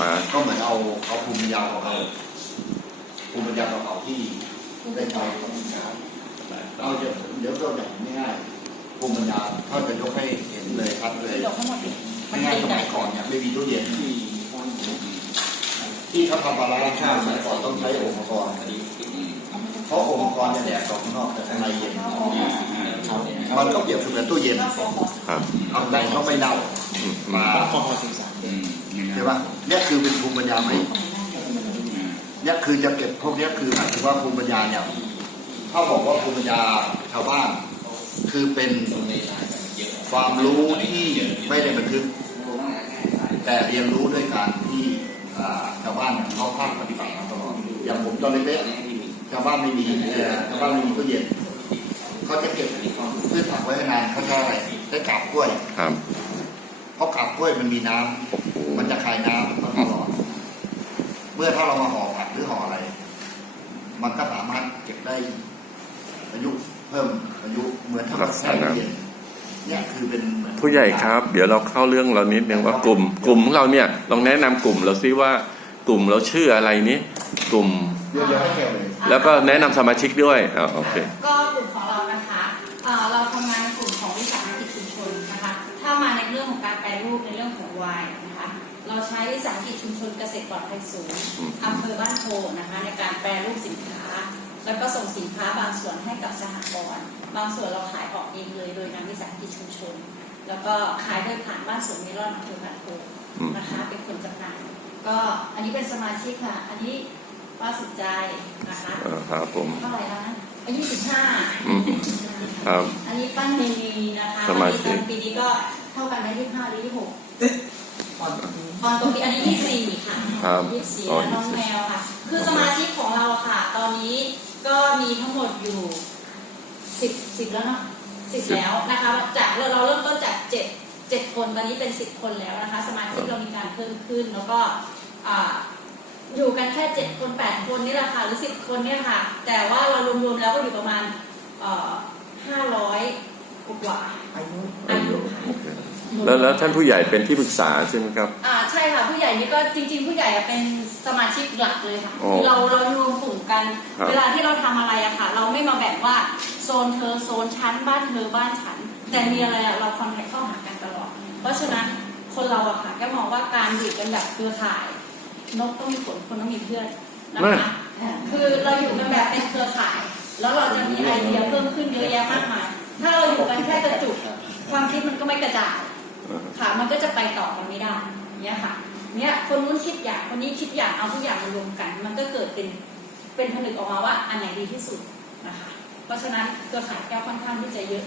มาก็เหมือนเอาเอาภูมิปัญญาของเราภูมิปัญญาของเราที่ได้ใช้ของงานเอาเดี๋ยวเดี๋ยวตัวอย่างง่ายๆภูมิปัญญาเขาจะยกให้เห็นเลยชัดเลยดอกทั้งหมดดิมันง่ายตีๆสกัมันยก่อนเนี่ยไม่มีตู้เย็นที่ที่เขาทำปลาร้าข้าวสมัยก่อนต้องใช้โอ่งมังกรเพราะโอ่งมังกรเนี่ยแดดออกข้างนอกแต่ข้างในเย็นมันก็เปรียบเสมือนตู้เย็นครับเอาใจเขาไม่เน่ามาพอพอสื่อสารใช่ปะ เนี่ยคือเป็นภูมิปัญญาไหมเนี่ยคือจะเก็บพวกเนี้ยคือหมายถึงว่าภูมิปัญญาเนี่ยถ้าบอกว่าภูมิปัญญาชาวบ้าน คือเป็นความรู้ที่ไม่ได้บันทึก แต่เรียนรู้ด้วยการที่อ่าชาวบ้านเขาภาคปฏิบัติมาตลอดอย่างผมตอนเล็กๆชาวบ้านไม่มีเอ่อชาวบ้านไม่มีตู้เย็นเขาจะเก็บพืชผักไว้ให้นานเขาจะอะไรได้กาบกล้วยครับเพราะกาบกล้วยมันมีน้ำ มันจะคายน้ำมาตลอด เมื่อถ้าเรามาห่อผักหรือห่ออะไร มันก็สามารถเก็บได้อายุเพิ่มอายุเหมือนทำรักษาน้ำเย็นเนี่ยคือเป็นเหมือนผู้ใหญ่ครับ เดี๋ยวเราเข้าเรื่องเรานิดนึงว่ากลุ่ม กลุ่มของเราเนี่ยลองแนะนำกลุ่มเราซิว่ากลุ่มเราชื่ออะไรนี้กลุ่มเยอะๆให้แค่เลยแล้วก็แนะนำสมาชิกด้วยอ่าโอเคก็ ชุมชนเกษตรปลอดภัยสูงอืมอำเภอบ้านโพนะคะในการแปรรูปสินค้า แล้วก็ส่งสินค้าบางส่วนให้กับสหกรณ์บางส่วนเราขายออกเองเลยโดยนำวิสาหกิจชุมชน แล้วก็ขายโดยผ่านบ้านสวนเมลอนอำเภอบ้านโพอืมนะคะเป็นคนจำหน่ายก็อันนี้เป็นสมาชิกค่ะ อันนี้ป้าสุดใจนะคะเออครับผมเท่าไหร่แล้วนะอายุสิบห้าอืมครับอันนี้ปั้นเมนีนะคะสมาชิกปีนี้ก็เท่ากันไหมยี่สิบห้าหรือยี่สิบหก ตอนตัวปีอันนี้ยี่สิบสี่ค่ะครับยี่สิบสี่อ๋อแล้วน้องแมวค่ะ คือสมาชิกของเราค่ะ ตอนนี้ก็มีทั้งหมดอยู่สิบสิบแล้วเนาะสิบแล้วนะคะ จากเราเราเริ่มต้นจากเจ็ดเจ็ดคนตอนนี้เป็นสิบคนแล้วนะคะ สมาชิกเรามีการเพิ่มขึ้นแล้วก็อ่าอยู่กันแค่เจ็ดคนแปดคนนี่แหละค่ะหรือสิบคนเนี่ยค่ะ แต่ว่าเรารวมๆแล้วก็อยู่ประมาณห้าร้อยกว่าอายุ แล้วแล้วท่านผู้ใหญ่เป็นที่ปรึกษาใช่ไหมครับ อ่าใช่ค่ะผู้ใหญ่นี่ก็จริง ๆ ผู้ใหญ่อะเป็นสมาชิกหลักเลยค่ะโอ้คือเราเรารวมกลุ่มกันครับเวลาที่เราทำอะไรอะค่ะ เราไม่มาแบ่งว่าโซนเธอโซนชั้นบ้านเธอบ้านฉัน แต่มีอะไรอะเราคอนแทคเข้าหากันตลอด เพราะฉะนั้นคนเราอะค่ะก็มองว่าการอยู่กันแบบเครือข่าย นกต้องมีขนคนต้องมีเพื่อนนะคะอ่าคือเราอยู่กันแบบเป็นเครือข่าย แล้วเราจะมีไอเดียเพิ่มขึ้นเยอะแยะมากมายถ้าเราอยู่กันแค่กระจุกความคิดมันก็ไม่กระจาย ค่ะ มันก็จะไปต่อกันไม่ได้เนี่ยค่ะ เนี่ยคนนู้นคิดอย่างคนนี้คิดอย่างเอาทุกอย่างมารวมกัน มันก็เกิดเป็นเป็นผลึกออกมาว่าอันไหนดีที่สุดนะคะ เพราะฉะนั้นเครือข่ายแก้วค่อนข้างที่จะเยอะ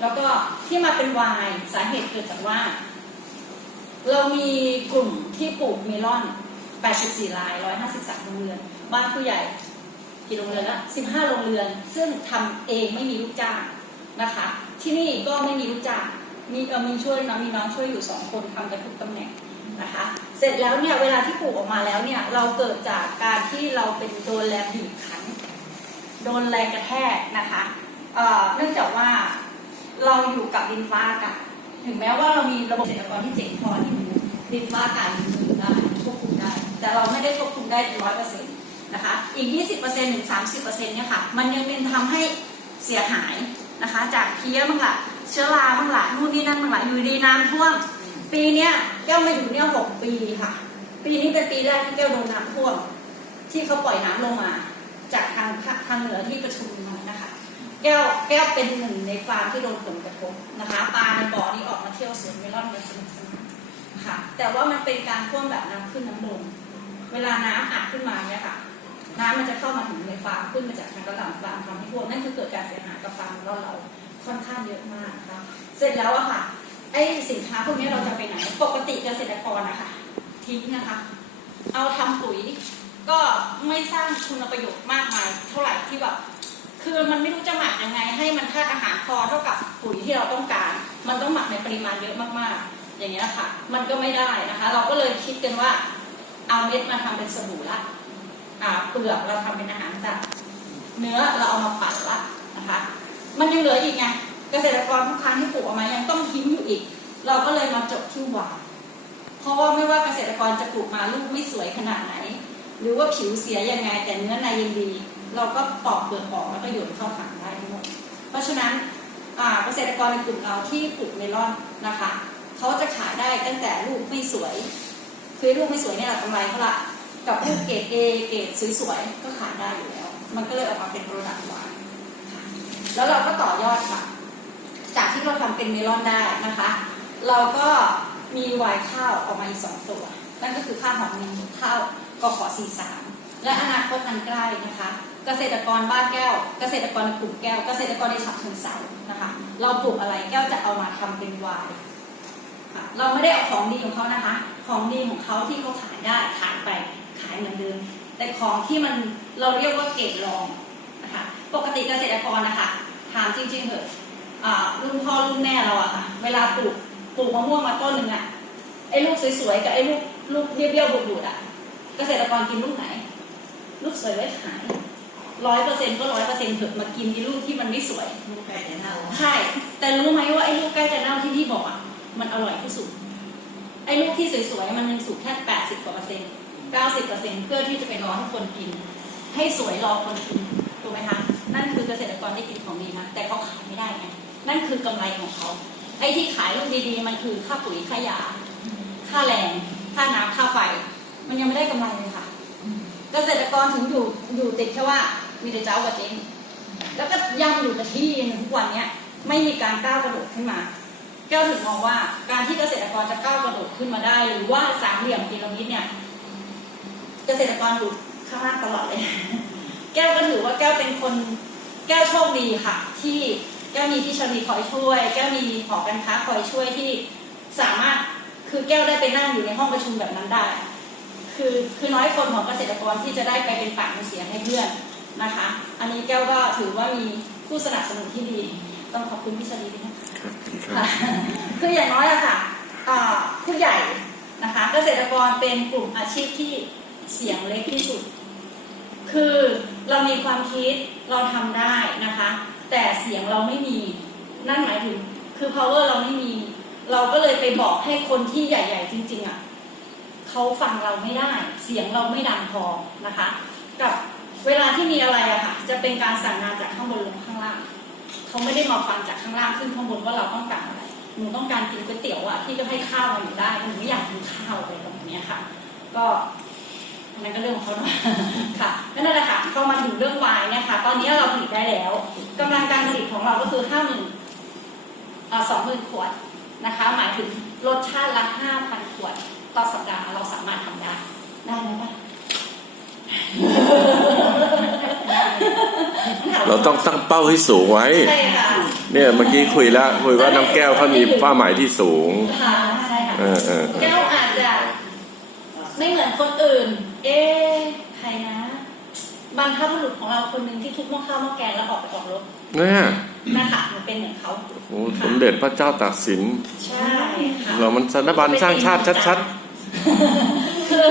แล้วก็ที่มาเป็นวายสาเหตุเกิดจากว่า เรามีกลุ่มที่ปลูกเมลอน 84ราย 153โรงเรือน บ้านผู้ใหญ่กี่โรงเรือนละ15 โรงเรือน ซึ่งทำเองไม่มีลูกจ้างนะคะ ที่นี่ก็ไม่มีลูกจ้าง มีเออมีช่วยน้องมีน้องช่วยอยู่สองคนทำกันทุกตำแหน่งนะคะ เสร็จแล้วเนี่ยเวลาที่ปลูกออกมาแล้วเนี่ยเราเกิดจากการที่เราเป็นโดนแรงบีบคั้นโดนแรงกระแทกนะคะเนื่องจากว่าเราอยู่กับดินฟ้าอากาศถึงแม้ว่าเรามีระบบเกษตรกรที่เจ๋งพอที่ดินฟ้าอากาศอยู่ได้ควบคุมได้ แต่เราไม่ได้ควบคุมได้ร้อยเปอร์เซ็นต์นะคะ อีก 20%ถึง 30%เนี่ยค่ะ มันยังเป็นทำให้เสียหายนะคะ จากเพี้ยบ้างละ เชื้อราบ้างละนู่นนี่นั่นบ้างละอยู่ดีน้ำท่วม ปีเนี้ยแก้วมาอยู่เนี่ยหกปีค่ะ ปีนี้เป็นปีแรกที่แก้วโดนน้ำท่วม ที่เขาปล่อยน้ำลงมา จากทางทางเหนือที่ประชุมมานะคะ แก้วแก้วเป็นหนึ่งในฟาร์มที่โดนผลกระทบนะคะปลาในบ่อนี้ออกมาเที่ยวสวนเมลอนกันสนุกสนานค่ะ แต่ว่ามันเป็นการท่วมแบบน้ำขึ้นน้ำลงเวลาน้ำอัดขึ้นมาเนี่ยค่ะน้ำมันจะเข้ามาถึงในฟาร์มขึ้นมาจากทางกระดับฟาร์มทำให้ท่วมนั่นคือเกิดการเสียหายกับฟาร์มเราเรา ค่อนข้างเยอะมากนะคะเสร็จแล้วอะค่ะไอสินค้าพวกนี้เราจะไปไหนปกติเกษตรกรนะคะทิ้งนะคะ เอาทำปุ๋ยก็ไม่สร้างคุณประโยชน์มากมายเท่าไหร่ที่แบบคือมันไม่รู้จะหมักยังไง ให้มันธาตุอาหารพอเท่ากับปุ๋ยที่เราต้องการ มันต้องหมักในปริมาณเยอะมากๆ อย่างเงี้ยค่ะ มันก็ไม่ได้นะคะ เราก็เลยคิดกันว่าเอาเม็ดมาทำเป็นสบู่ละอ่าเปลือกเราทำเป็นอาหารสัตว์เนื้อเราเอามาปั่นละนะคะ มันยังเหลืออีกไงเกษตรกรทุกครั้งที่ปลูกออกมายังต้องทิ้งอยู่อีก เราก็เลยมาจบที่หวานเพราะว่าไม่ว่าเกษตรกรจะปลูกมาลูกไม่สวยขนาดไหน หรือว่าผิวเสียยังไง แต่เนื้อในยังดี เราก็ปอกเปลือกออกแล้วก็โยนเข้าถังได้ทั้งหมดเพราะฉะนั้นเกษตรกรในกลุ่มเราที่ปลูกเมลอนนะคะเขาจะขายได้ตั้งแต่ลูกไม่สวย คือลูกไม่สวยเนี่ยกำไรเท่าไหร่กับลูกเกรดเอเกรดสวยๆก็ขายได้อยู่แล้ว มันก็เลยออกมาเป็นโปรดักต์หวาน แล้วเราก็ต่อยอดค่ะ จากที่เราทำเป็นเมลอนได้นะคะ เราก็มีวายข้าวออกมาอีกสองตัว นั่นก็คือข้าวหอมนินข้าวกขอสี่สามและอนาคตอันใกล้นะคะ เกษตรกรบ้านแก้ว เกษตรกรในกลุ่มแก้ว เกษตรกรในฉะเชิงเทรานะคะ เราปลูกอะไรแก้วจะเอามาทำเป็นวายเราไม่ได้เอาของดีของเขานะคะ ของดีของเขาที่เขาขายได้ขายไปขายเหมือนเดิมแต่ของที่มันเราเรียกว่าเกรดรองนะคะ ปกติเกษตรกรนะคะ ถามจริงๆเถอะอ่ารุ่นพ่อรุ่นแม่เราอะค่ะ เวลาปลูกปลูกมะม่วงมาต้นหนึ่งอะไอ้ลูกสวยๆกับไอ้ลูกลูกเบี้ยวๆบูดๆอะเกษตรกรกินลูกไหน ลูกสวยไว้ขายร้อยเปอร์เซ็นต์ก็ร้อยเปอร์เซ็นต์เถอะมากินที่ลูกที่มันไม่สวยลูกไก่จะเน่าใช่ แต่รู้ไหมว่าไอ้ลูกใกล้จะเน่าที่พี่บอกอะมันอร่อยที่สุดไอ้ลูกที่สวยๆมันยังสุกแค่แปดสิบกว่าเปอร์เซ็นต์เก้าสิบเปอร์เซ็นต์เพื่อที่จะไปรอให้คนกิน ให้สวยรอคนกินถูกไหมคะ นั่นคือเกษตรกรได้กินของดีนะ แต่เขาขายไม่ได้ไงนั่นคือกำไรของเขาไอ้ที่ขายลูกดีๆ มันคือค่าปุ๋ยค่ายา ค่าแรงค่าน้ำค่าไฟ มันยังไม่ได้กำไรเลยค่ะ เกษตรกรถึงอยู่อยู่ติดแค่ว่า มีแต่เจ้ากับเจ๊งแล้วก็ย่ำอยู่กับที่ทุกวันเนี้ยไม่มีการก้าวกระโดดขึ้นมา แก้วถึงมองว่าการที่เกษตรกรจะก้าวกระโดดขึ้นมาได้ หรือว่าสามเหลี่ยมพีระมิดเนี่ย เกษตรกรอยู่ข้างล่างตลอดเลย แก้วก็ถือว่าแก้วเป็นคนแก้วโชคดีค่ะ ที่แก้วมีพี่ชลีคอยช่วย แก้วมีหอการค้าคอยช่วยที่สามารถคือแก้วได้ไปนั่งอยู่ในห้องประชุมแบบนั้นได้ คือคือน้อยคนของเกษตรกรที่จะได้ไปเป็นปากเป็นเสียงให้เพื่อนนะคะ อันนี้แก้วก็ถือว่ามีผู้สนับสนุนที่ดี ต้องขอบคุณพี่ชลีด้วยนะคะครับค่ะคืออย่างน้อยอะค่ะอ่าผู้ใหญ่นะคะ เกษตรกรเป็นกลุ่มอาชีพที่เสี่ยงเล็กที่สุด คือเรามีความคิดเราทำได้นะคะ แต่เสียงเราไม่มี นั่นหมายถึงคือ power เราไม่มี เราก็เลยไปบอกให้คนที่ใหญ่ ๆ จริง ๆอะเขาฟังเราไม่ได้ เสียงเราไม่ดังพอนะคะ กับเวลาที่มีอะไรอะค่ะ จะเป็นการสั่งงานจากข้างบนลงข้างล่างเขาไม่ได้มาฟังจากข้างล่างขึ้นข้างบนว่าเราต้องการอะไรหนูต้องการกินก๋วยเตี๋ยวอะที่จะให้ข้าวมันอยู่ได้หนูไม่อยากกินข้าวอะไรแบบนี้ค่ะ ก็ นนั้นก็เรื่องของเขาเนาะค่ะนั่นแหละค่ะก็มาถึงเรื่องไวน์เนี่ยค่ะ ตอนนี้เราผลิตได้แล้วกำลังการผลิตของเราก็คือห้าหมื่นสองหมื่นขวดนะคะ หมายถึงรสชาติละห้าพันขวด ต่อสัปดาห์เราสามารถทำได้ ได้ไหมปะเราต้องตั้งเป้าให้สูงไว้ใช่ค่ะเนี่ยเมื่อกี้คุยแล้ว คุยว่าน้ำแก้วเขามีเป้าหมายที่สูงค่ะใช่ค่ะเออเออเออแก้วอาจจะไม่เหมือน คนอื่น เอ๊ะใครนะบรรพบุรุษของเราคนหนึ่งที่ทุบหม้อข้าวหม้อแกงแล้วออกไปออกรบเนี่ยนะคะมันเป็นเหมือนเขาโอ้สมเด็จพระเจ้าตากสิน ใช่ค่ะเรามันสถาบันสร้างชาติชัดคือ